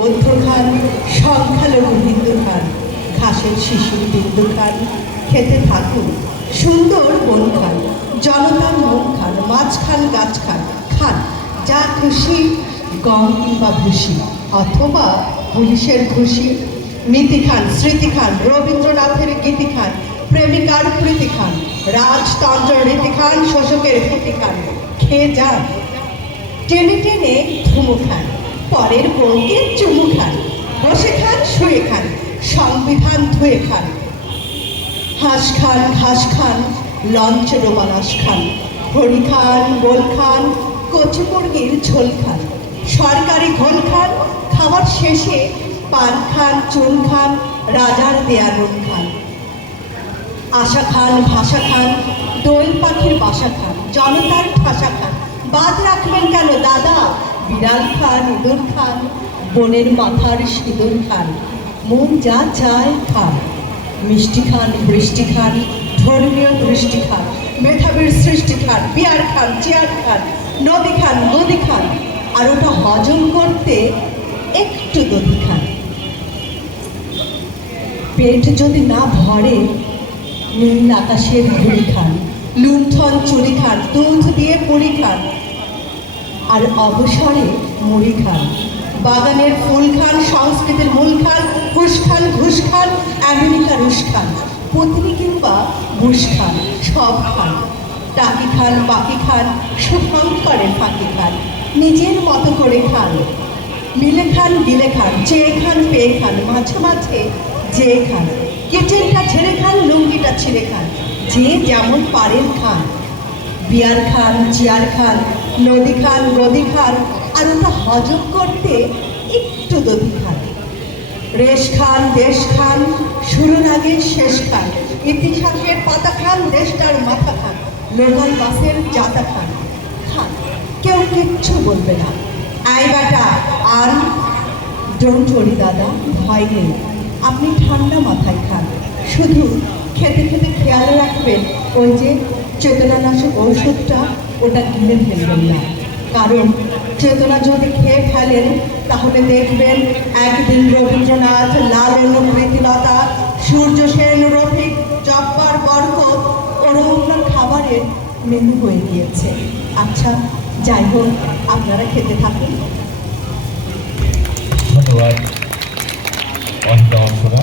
বৌদ্ধ খান, সংখ্যালঘু হিন্দু খান, ঘাসের শিশুর বিন্দু খান, খেতে থাকুন সুন্দর বন খান, জনতার মন খান, মাছ খান, গাছ খান, খান যা খুশি, গম কিংবা ভুসি, অথবা পুলিশের খুশি। নীতি খান, স্মৃতি খান, রবীন্দ্রনাথের গীতি খান, প্রেমিকার প্রীতি খান, রাজতন্ত্র রীতি খান, শোষকের ভীতি খান, খেয়ে যান টেনে টেনে ধুমু খান, পরের বউকে চুমু খান, বসে খান, শুয়ে খান, সংবিধান ধুয়ে খান, হাঁস খান, ঘাস খান, লঞ্চ ডোবালাস খান, হরি খান, গোল খান, কচু মুরগির ঝোল খান, সরকারি ঘোল খান, খাবার শেষে পান খান, চুন খান, রাজার দেয়া নুন খান, আশা খান, ভাষা খান, দোল পাখির বাসা খান, জনতার ঠাসা খান, বাদ রাখবেন কেন দাদা, বিড়াল খান, ইঁদুর খান, বনের মাথার সিঁদুর খান, মন যা চায় খান, মিষ্টি খান, বৃষ্টি খান, ধর্মীয় দৃষ্টি খান, মেধাবীর সৃষ্টি খান, বিয়ার খান, চেয়ার খান, নদী খান, নদী খান, আর ওটা হজম করতে একটু দধি খান। পেট যদি না ভরে নীল আকাশের ঘুড়ি খান, লুণ্ঠন চুরি খান, দুধ দিয়ে পুরি খান, আর অবসরে মুড়ি খান, বাগানের ফুল খান, সংস্কৃতির মূল খান, হুস খান, ঘুষ খান, আমেরিকা রুশ খান, পত্নী কিংবা ঘুষ খান, সব খান, টাকি খান, বাকি খান, শুভঙ্করের ফাঁকি খান, নিজের মতো করে খান, মিলে খান, গিলে খান, চেয়ে খান, পেয়ে খান, মাঝে মাঝে যে খান, কিচেনটা ছেড়ে খান, লুঙ্গিটা ছিঁড়ে খান, যে যেমন পারেন খান, বিয়ার খান, চেয়ার খান, নদী খান, গদি খান, আর ওটা হজম করতে একটু দধি খান, রেশ খান, দেশ খান, শুরুর আগে শেষ খান, ইতিহাসের পাতা খান, দেশটার মাথা খান, লোকাল বাসের জাতা খান, খান, কেউ কিচ্ছু বলবে না। I Bata R don't worry দাদা, ভয় নেই, আপনি ঠান্ডা মাথায় খান, শুধু খেতে খেতে খেয়াল রাখবেন ওই যে চেতনানাশক ঔষধটা ওটা গিলে ফেলবেন না, কারণ চেতনা যদি খেয়ে ফেলেন তাহলে দেখবেন একদিন রবীন্দ্রনাথ, লালন, প্রীতিলতা, সূর্য সেন, রফিক, জব্বার, বরকত ওরা আপনার খাবারের মেনু হয়ে গিয়েছে। আচ্ছা যাই হোক, আপনারা খেতে থাকুন। ধন্যবাদ অনিতা অংশরা।